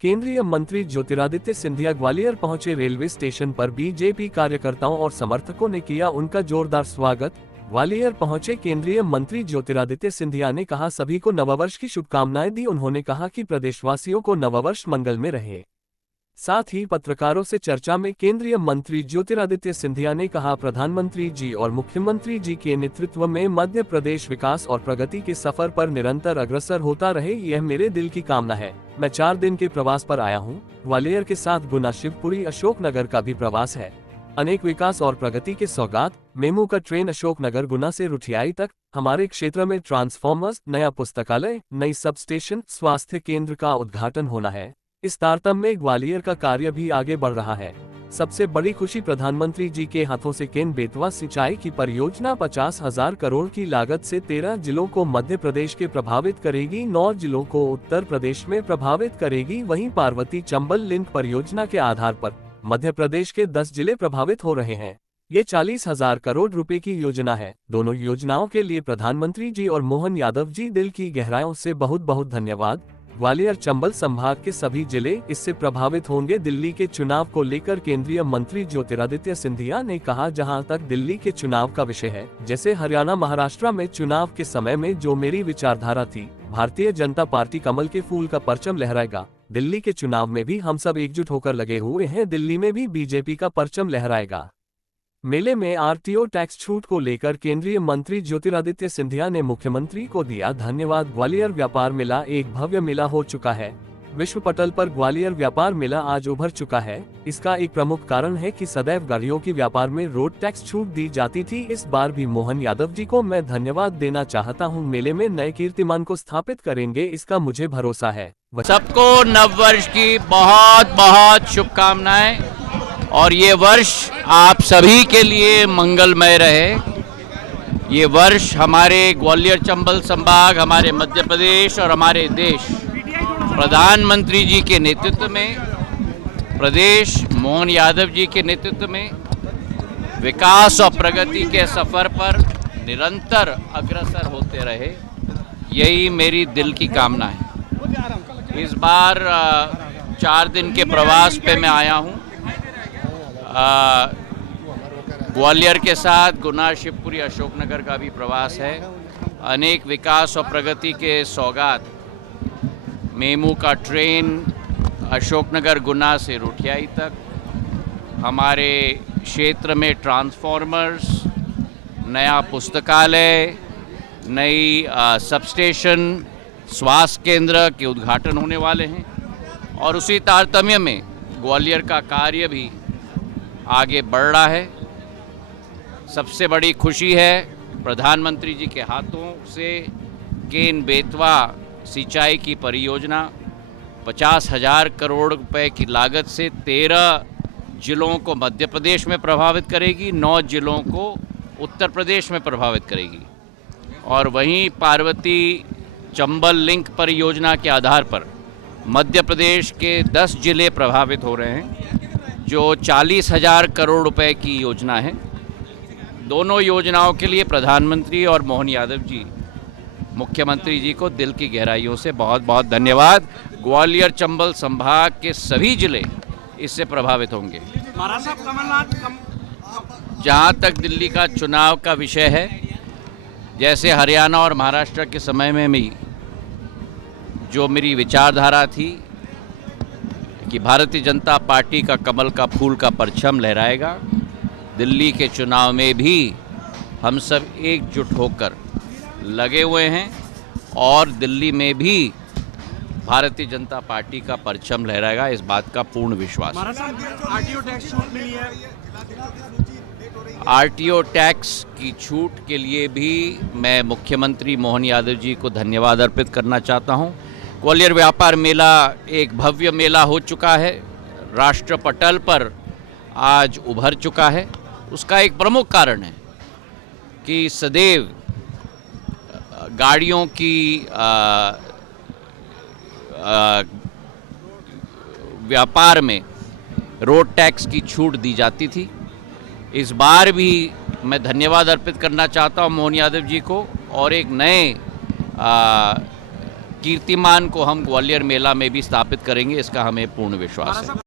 केंद्रीय मंत्री ज्योतिरादित्य सिंधिया ग्वालियर पहुंचे। रेलवे स्टेशन पर बीजेपी कार्यकर्ताओं और समर्थकों ने किया उनका जोरदार स्वागत। ग्वालियर पहुंचे केंद्रीय मंत्री ज्योतिरादित्य सिंधिया ने कहा सभी को नववर्ष की शुभकामनाएं दी। उन्होंने कहा कि प्रदेशवासियों को नववर्ष मंगल में रहे। साथ ही पत्रकारों से चर्चा में केंद्रीय मंत्री ज्योतिरादित्य सिंधिया ने कहा प्रधानमंत्री जी और मुख्यमंत्री जी के नेतृत्व में मध्य प्रदेश विकास और प्रगति के सफर पर निरंतर अग्रसर होता रहे, यह मेरे दिल की कामना है। मैं 4 दिन के प्रवास पर आया हूं। ग्वालियर के साथ गुना, शिवपुरी, अशोकनगर का भी प्रवास है। अनेक विकास और प्रगति के सौगात। मेमू का ट्रेन अशोकनगर गुना से रुठियाई तक। हमारे क्षेत्र में ट्रांसफॉर्मर्स, नया पुस्तकालय, नई सब स्टेशन, स्वास्थ्य केंद्र का उद्घाटन होना है। इस तारतम्य में ग्वालियर का कार्य भी आगे बढ़ रहा है। सबसे बड़ी खुशी प्रधानमंत्री जी के हाथों से केन बेतवा सिंचाई की परियोजना 50,000 करोड़ की लागत से 13 जिलों को मध्य प्रदेश के प्रभावित करेगी, 9 जिलों को उत्तर प्रदेश में प्रभावित करेगी। वहीं पार्वती चंबल लिंक परियोजना के आधार पर मध्य प्रदेश के 10 जिले प्रभावित हो रहे हैं। ये 40,000 करोड़ रुपए की योजना है। दोनों योजनाओं के लिए प्रधानमंत्री जी और मोहन यादव जी दिल की गहराइयों से बहुत बहुत धन्यवाद। ग्वालियर चंबल संभाग के सभी जिले इससे प्रभावित होंगे। दिल्ली के चुनाव को लेकर केंद्रीय मंत्री ज्योतिरादित्य सिंधिया ने कहा जहां तक दिल्ली के चुनाव का विषय है, जैसे हरियाणा, महाराष्ट्र में चुनाव के समय में जो मेरी विचारधारा थी, भारतीय जनता पार्टी कमल के फूल का परचम लहराएगा। दिल्ली के चुनाव में भी हम सब एकजुट होकर लगे हुए हैं। दिल्ली में भी बीजेपी का परचम लहराएगा। मेले में आरटीओ टैक्स छूट को लेकर केंद्रीय मंत्री ज्योतिरादित्य सिंधिया ने मुख्यमंत्री को दिया धन्यवाद। ग्वालियर व्यापार मेला एक भव्य मेला हो चुका है। विश्व पटल पर ग्वालियर व्यापार मेला आज उभर चुका है। इसका एक प्रमुख कारण है कि सदैव गाड़ियों की व्यापार में रोड टैक्स छूट दी जाती थी। इस बार भी मोहन यादव जी को मैं धन्यवाद देना चाहता हूं। मेले में नए कीर्तिमान को स्थापित करेंगे, इसका मुझे भरोसा है। सबको नववर्ष की बहुत बहुत शुभकामनाएं और ये वर्ष आप सभी के लिए मंगलमय रहे। ये वर्ष हमारे ग्वालियर चंबल संभाग, हमारे मध्य प्रदेश और हमारे देश प्रधानमंत्री जी के नेतृत्व में, प्रदेश मोहन यादव जी के नेतृत्व में विकास और प्रगति के सफर पर निरंतर अग्रसर होते रहे, यही मेरी दिल की कामना है। इस बार 4 दिन के प्रवास पे मैं आया हूँ। ग्वालियर के साथ गुना, शिवपुरी, अशोकनगर का भी प्रवास है। अनेक विकास और प्रगति के सौगात। मेमू का ट्रेन अशोकनगर गुना से रुठियाई तक। हमारे क्षेत्र में ट्रांसफॉर्मर्स, नया पुस्तकालय, नई सब स्टेशन, स्वास्थ्य केंद्र के उद्घाटन होने वाले हैं। और उसी तारतम्य में ग्वालियर का कार्य भी आगे बढ़ रहा है। सबसे बड़ी खुशी है प्रधानमंत्री जी के हाथों से केन बेतवा सिंचाई की परियोजना 50,000 करोड़ रुपए की लागत से 13 जिलों को मध्य प्रदेश में प्रभावित करेगी, 9 जिलों को उत्तर प्रदेश में प्रभावित करेगी। और वहीं पार्वती चंबल लिंक परियोजना के आधार पर मध्य प्रदेश के 10 जिले प्रभावित हो रहे हैं, जो 40,000 करोड़ रुपए की योजना है। दोनों योजनाओं के लिए प्रधानमंत्री और मोहन यादव जी, मुख्यमंत्री जी को दिल की गहराइयों से बहुत बहुत धन्यवाद। ग्वालियर चंबल संभाग के सभी जिले इससे प्रभावित होंगे। जहाँ तक दिल्ली का चुनाव का विषय है, जैसे हरियाणा और महाराष्ट्र के समय में भी जो मेरी विचारधारा थी कि भारतीय जनता पार्टी का कमल का फूल का परचम लहराएगा, दिल्ली के चुनाव में भी हम सब एकजुट होकर लगे हुए हैं और दिल्ली में भी भारतीय जनता पार्टी का परचम लहराएगा, इस बात का पूर्ण विश्वास है। आरटीओ टैक्स की छूट के लिए भी मैं मुख्यमंत्री मोहन यादव जी को धन्यवाद अर्पित करना चाहता हूं। ग्वालियर व्यापार मेला एक भव्य मेला हो चुका है, राष्ट्र पटल पर आज उभर चुका है। उसका एक प्रमुख कारण है कि सदैव गाड़ियों की व्यापार में रोड टैक्स की छूट दी जाती थी। इस बार भी मैं धन्यवाद अर्पित करना चाहता हूं मोहन यादव जी को और एक नए कीर्तिमान को हम ग्वालियर मेला में भी स्थापित करेंगे, इसका हमें पूर्ण विश्वास है।